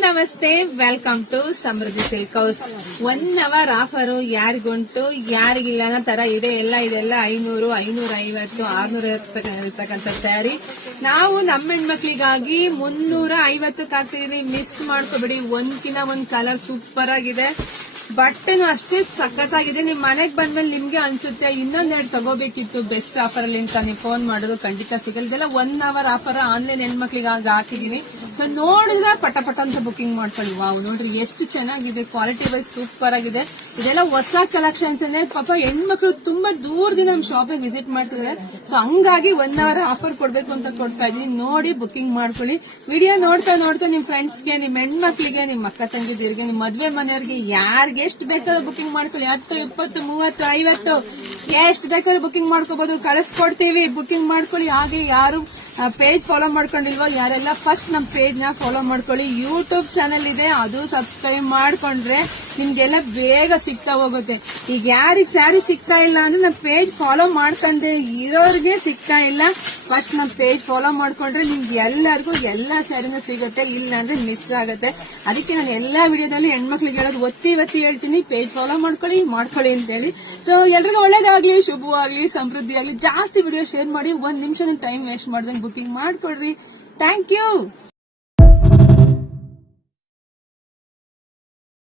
ನಮಸ್ತೆ, welcome to Samruddhi silk house. 1 hour offer ಯಾರಿಗುಂಟು ಯಾರಿಗಿಲ್ಲ ಅನ್ನೋ ತರ ಇದೆ. ಇದೆಲ್ಲ 500, 550, 650 ಇರ್ತಕ್ಕಂಥ ಸ್ಯಾರಿ. ನಾವು ನಮ್ಮ ಹೆಣ್ಮಕ್ಳಿಗಾಗಿ 350 ಹಾಕ್ತಿದೀವಿ. ಮಿಸ್ ಮಾಡ್ಕೋಬೇಡಿ. ಒಂದ್ಕಿನ ಒಂದ್ ಕಲರ್ ಸೂಪರ್ ಆಗಿದೆ. ಬಟ್ಟೆನು ಅಷ್ಟೇ ಸಖತ್ತಾಗಿದೆ. ನಿಮ್ ಮನೆಗ್ ಬಂದ್ಮೇಲೆ ನಿಮ್ಗೆ ಅನ್ಸುತ್ತೆ ಇನ್ನೊಂದೆರಡು ತಗೋಬೇಕಿತ್ತು ಬೆಸ್ಟ್ ಆಫರ್ ಅಲ್ಲಿ ಅಂತ ನೀವು ಫೋನ್ ಮಾಡೋದು ಖಂಡಿತ ಸಿಗಲ್ಲ. ಇದೆಲ್ಲ 1 hour ಆಫರ್ ಆನ್ಲೈನ್ ಹೆಣ್ಮಕ್ಳಿಗಾಗಿ ಹಾಕಿದೀನಿ. ಸೊ ನೋಡಿದ್ರೆ ಪಟ ಅಂತ ಬುಕಿಂಗ್ ಮಾಡ್ಕೊಳ್ಳಿ. ವಾವ್, ನೋಡ್ರಿ ಎಷ್ಟು ಚೆನ್ನಾಗಿದೆ. ಕ್ವಾಲಿಟಿ ವೈಸ್ ಸೂಪರ್ ಆಗಿದೆ. ಇದೆಲ್ಲ ಹೊಸ ಕಲೆಕ್ಷನ್ಸ್. ಪಾಪ ಹೆಣ್ಮಕ್ಳು ತುಂಬಾ ದೂರದಿಂದ ನಮ್ ಶಾಪಿಗೆ ವಿಸಿಟ್ ಮಾಡ್ತಿದ್ದಾರೆ. ಸೊ ಹಂಗಾಗಿ 1 hour ಆಫರ್ ಕೊಡ್ಬೇಕು ಅಂತ ಕೊಡ್ತಾ ಇದೀನಿ. ನೋಡಿ ಬುಕಿಂಗ್ ಮಾಡ್ಕೊಳ್ಳಿ. ವಿಡಿಯೋ ನೋಡ್ತಾ ನಿಮ್ ಫ್ರೆಂಡ್ಸ್ಗೆ, ನಿಮ್ ಹೆಣ್ಮಕ್ಳಿಗೆ, ನಿಮ್ ಅಕ್ಕ ತಂಗಿದಿರಿಗೆ, ನಿಮ್ ಮದ್ವೆ ಮನೆಯವ್ರಿಗೆ ಯಾರಿಗೆ ಎಷ್ಟು ಬೇಕಾದ್ರೂ ಬುಕಿಂಗ್ ಮಾಡ್ಕೊಳ್ಳಿ. 10, 20, 30, 50 ಎಷ್ಟು ಬೇಕಾದ್ರೂ ಬುಕಿಂಗ್ ಮಾಡ್ಕೋಬಹುದು. ಕಳಿಸ್ಕೊಡ್ತೀವಿ. ಬುಕಿಂಗ್ ಮಾಡ್ಕೊಳ್ಳಿ. ಹಾಗೆ ಯಾರು ಪೇಜ್ ಫಾಲೋ ಮಾಡ್ಕೊಂಡಿಲ್ವೋ ಯಾರೆಲ್ಲ ಫಸ್ಟ್ ನಮ್ ಪೇಜ್ ನ ಫಾಲೋ ಮಾಡ್ಕೊಳ್ಳಿ. ಯೂಟ್ಯೂಬ್ ಚಾನೆಲ್ ಇದೆ, ಅದು ಸಬ್ಸ್ಕ್ರೈಬ್ ಮಾಡ್ಕೊಂಡ್ರೆ ನಿಮ್ಗೆಲ್ಲ ಬೇಗ ಸಿಗ್ತಾ ಹೋಗುತ್ತೆ. ಈಗ ಯಾರಿಗ್ ಸ್ಯಾರಿ ಸಿಗ್ತಾ ಇಲ್ಲ ಅಂದ್ರೆ ನಮ್ ಪೇಜ್ ಫಾಲೋ ಮಾಡ್ಕೊಂಡೆ ಇರೋರಿಗೆ ಸಿಗ್ತಾ ಇಲ್ಲ. ಫಸ್ಟ್ ನಮ್ ಪೇಜ್ ಫಾಲೋ ಮಾಡ್ಕೊಂಡ್ರೆ ನಿಮ್ಗೆ ಎಲ್ಲರಿಗೂ ಎಲ್ಲಾ ಸ್ಯಾರಿನೂ ಸಿಗುತ್ತೆ. ಇಲ್ಲ ಅಂದ್ರೆ ಮಿಸ್ ಆಗುತ್ತೆ. ಅದಕ್ಕೆ ನಾನು ಎಲ್ಲಾ ವಿಡಿಯೋದಲ್ಲಿ ಹೆಣ್ಮಕ್ಳಿಗೆ ಹೇಳೋದು ಒತ್ತಿ ಹೇಳ್ತೀನಿ, ಪೇಜ್ ಫಾಲೋ ಮಾಡ್ಕೊಳ್ಳಿ ಅಂತ ಹೇಳಿ. ಸೊ ಎಲ್ರಿಗೂ ಒಳ್ಳೇದಾಗ್ಲಿ, ಶುಭವಾಗ್ಲಿ, ಸಮೃದ್ಧಿ ಆಗ್ಲಿ. ಜಾಸ್ತಿ ವಿಡಿಯೋ ಶೇರ್ ಮಾಡಿ. 1 ನಿಮಿಷ ಟೈಮ್ ವೇಸ್ಟ್ ಮಾಡ್ದಂಗೆ ಬುಕಿಂಗ್ ಮಾಡ್ಕೊಡ್ರಿ. Thank you.